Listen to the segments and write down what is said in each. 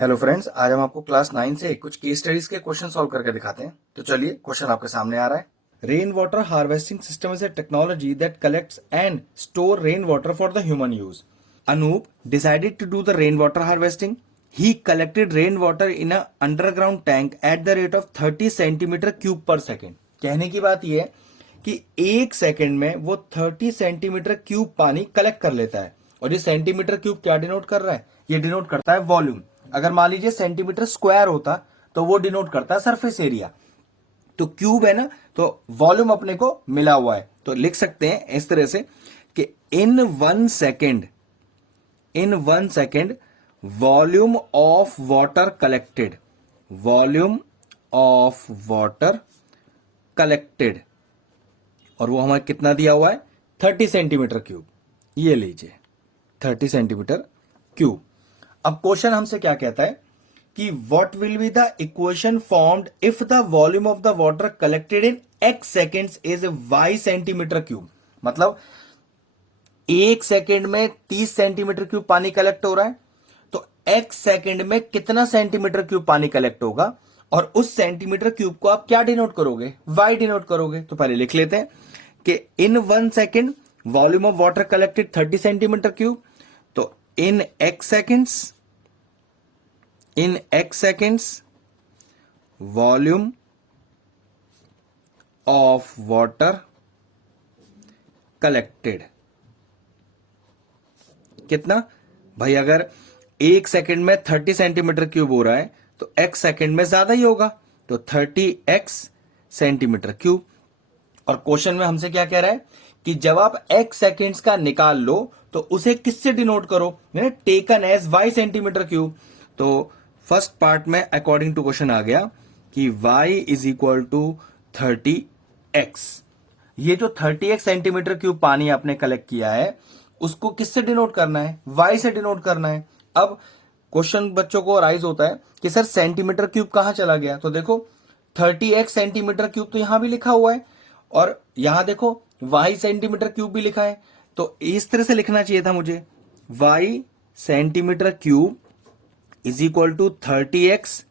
Hello friends, आज हम आपको क्लास 9 से कुछ केस स्टडीज के क्वेश्चन सॉल्व करके दिखाते हैं। तो चलिए, क्वेश्चन आपके सामने आ रहा है। Rain water harvesting system is a technology that collects and store rain water for the human use. Anup decided to do the rain water harvesting. He collected rain water in a underground tank at the rate of 30 centimetre cube per second. कहने की बात यह है कि एक second में वो 30 centimetre cube पानी कलेक्ट कर लेता है. और ये सेंटीमीटर क्यूब क्या डिनोट कर रहा है? ये डिनोट करता है वॉल्यूम. अगर मान लीजिए सेंटीमीटर स्क्वायर होता तो वो डिनोट करता है सरफेस एरिया. तो क्यूब है ना, तो वॉल्यूम अपने को मिला हुआ है. तो लिख सकते हैं इस तरह से कि in one second volume of water collected, volume of water collected, और वो हमारा कितना दिया हुआ है? 30 सेंटीमीटर क्यूब. ये लीजिए 30 सेंटीमीटर क्यूब. अब क्वेश्चन हमसे क्या कहता है कि what will be the equation formed if the volume of the water collected in x seconds is y centimetre cube. मतलब एक सेकेंड में 30 सेंटीमीटर क्यूब पानी कलेक्ट हो रहा है, तो x सेकेंड में कितना सेंटीमीटर क्यूब पानी कलेक्ट होगा, और उस सेंटीमीटर क्यूब को आप क्या डिनोट करोगे? y डिनोट करोगे. तो पहले लिख लेते हैं कि इन 1 second volume of water collected 30 centimetre cube. तो इन x seconds volume of water collected कितना भाई? अगर एक सेकंड में 30 सेंटीमीटर क्यूब हो रहा है तो x सेकंड में ज्यादा ही होगा, तो 30x सेंटीमीटर क्यूब. और क्वेश्चन में हमसे क्या कह रहा है कि जब आप x सेकेंड्स का निकाल लो तो उसे किससे डिनोट करो? Taken as y centimetre cube. तो फर्स्ट पार्ट में अकॉर्डिंग टू क्वेश्चन आ गया कि y is equal to 30x. ये जो 30x सेंटीमीटर क्यूब पानी आपने कलेक्ट किया है उसको किससे डिनोट करना है? y से डिनोट करना है. अब क्वेश्चन बच्चों को राइज होता है कि सर सेंटीमीटर क्यूब कहां चला गया? तो देखो 30x सेंटीमीटर क्यूब तो यहां भी लिखा हुआ है, और यहां देखो y सेंटीमीटर क्यूब भी लिखा है. तो इस तरह से लिखना चाहिए था मुझे, y centimetre cube is equal to 30x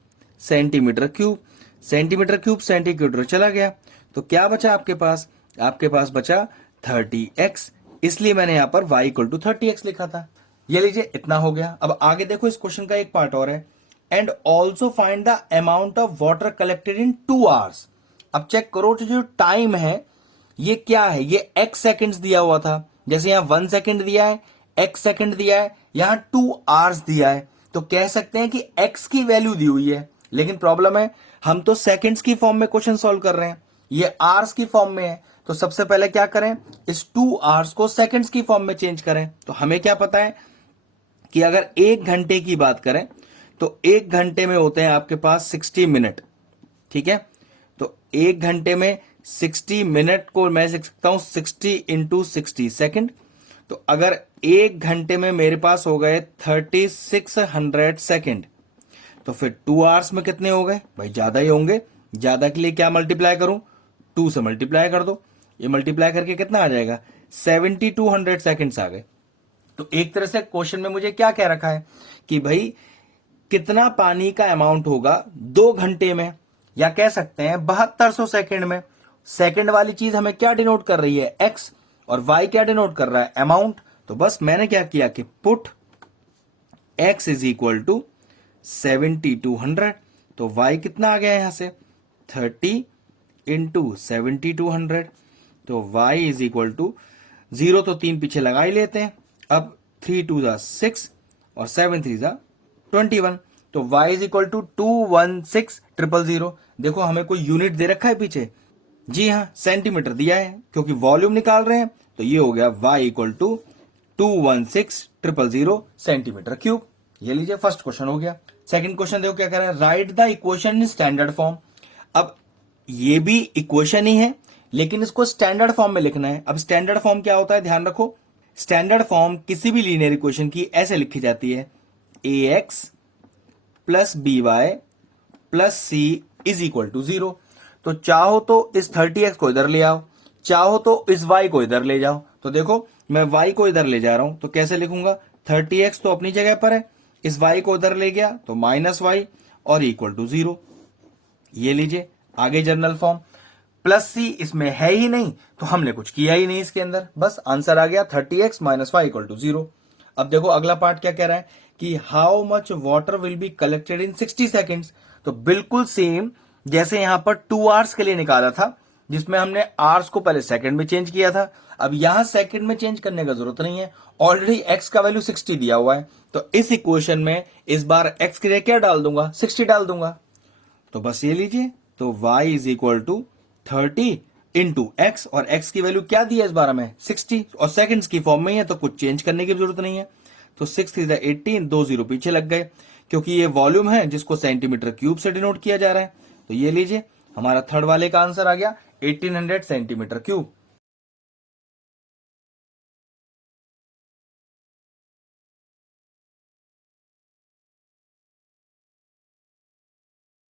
centimetre cube. Centimetre cube centimetre चला गया, तो क्या बचा आपके पास? आपके पास बचा 30x. इसलिए मैंने यहां पर y इक्वल टू 30x लिखा था. ये लीजिए, इतना हो गया. अब आगे देखो, इस क्वेश्चन का एक पार्ट और है. And also find the amount of water collected in 2 hours. अब चेक करो जो टाइम है ये क्या है? ये x सेकेंड्स दिया हुआ था. जैसे यहां 1 सेकेंड दिया है, x सेकेंड दिया है, यहां 2 आवर्स दिया है. तो कह सकते हैं कि x की वैल्यू दी हुई है, लेकिन प्रॉब्लम है हम तो सेकेंड्स की फॉर्म में क्वेश्चन सॉल्व कर रहे हैं, ये आवर्स की फॉर्म में है. तो सबसे पहले क्या करें? इस 2 आवर्स को सेकेंड्स की फॉर्म में चेंज करें. तो हमें क्या पता है कि अगर 1 घंटे की बात करें तो 1 घंटे में होते हैं आपके पास 60 मिनट. ठीक है, तो 1 घंटे में 60 मिनट को मैं लिख सकता हूं 60 इंटू 60 सेकेंड. तो अगर 1 घंटे में मेरे पास हो गए 3600 सेकेंड, तो फिर 2 आवर्स में कितने हो गए भाई? ज्यादा ही होंगे. ज्यादा के लिए क्या मल्टीप्लाई करूं? 2 से मल्टीप्लाई कर दो. ये मल्टीप्लाई करके कितना आ जाएगा? 7200 सेकेंड्स आ गए. तो एक तरह से क्वेश्चन में मुझे क्या कह रखा है कि भाई कितना पानी का अमाउंट होगा 2 घंटे में, या कह सकते हैं 7200 सेकेंड में. सेकेंड वाली चीज हमें क्या डिनोट कर रही है? x. और y क्या डिनोट कर रहा है? अमाउंट. तो बस मैंने क्या किया कि put x is equal to 7200. तो y कितना आ गया यहां से? 30 इंटू 7200. तो y इज इक्वल टू 0 तो 3 पीछे लगा ही लेते हैं. अब 3 2 जा 6 और 7 3 जा 21. तो y इज इक्वल टू 216000. देखो हमें कोई यूनिट दे रखा है पीछे? जी हाँ, सेंटीमीटर दिया है, क्योंकि वॉल्यूम निकाल रहे हैं. तो ये हो गया y equal to 216000 centimetre cube. ये लीजिए, फर्स्ट क्वेश्चन हो गया. सेकंड क्वेश्चन देखो क्या कह रहा है. Right the equation in standard form. अब ये भी इक्वेशन ही है, लेकिन इसको स्टैंडर्ड फॉर्म में लिखना है. अब स्टैंडर्ड फॉर्म क्या होता है, ध्यान रखो. स्टैंडर्ड फॉर्म किसी भी लीनियर इक्वेशन की ऐसे लिखी जाती है: ax plus by plus C is equal to 0. तो चाहो तो इस 30x को इधर ले आओ, चाहो तो इस y को इधर ले जाओ. तो देखो मैं y को इधर ले जा रहा हूं, तो कैसे लिखूंगा? 30x तो अपनी जगह पर है इस y को उधर ले गया तो -y और इक्वल टू 0। ये लीजिए आगे जनरल फॉर्म। प्लस सी इसमें है ही नहीं तो हमने कुछ किया ही नहीं इसके अंदर, बस आंसर आ गया 30x - y इक्वल टू 0। अब देखो अगला पार्ट क्या कह रहा है कि how much water will be collected in 60 seconds. तो बिल्कुल सेम जैसे यहां पर 2 आवर्स के लिए निकाला था, जिसमें हमने आवर्स को पहले सेकंड में चेंज किया था। अब यहां सेकंड में चेंज करने का जरूरत नहीं है, ऑलरेडी x का वैल्यू 60 दिया हुआ है। तो इस इक्वेशन में इस बार x के लिए क्या डाल दूंगा, 60 डाल दूंगा। तो बस ये लीजिए, तो y is equal to 30 into x, और x की वैल्यू क्या दी है इस बार हमें 60, और सेकंड्स की फॉर्म में ही है तो कुछ चेंज करने की जरूरत नहीं है। तो 6 इज 18, 2 0 पीछे लग गए, क्योंकि ये वॉल्यूम है जिसको सेंटीमीटर क्यूब से डिनोट किया जा रहा है। तो ये लीजिए हमारा थर्ड वाले का आंसर आ गया 1800 सेंटीमीटर क्यूब।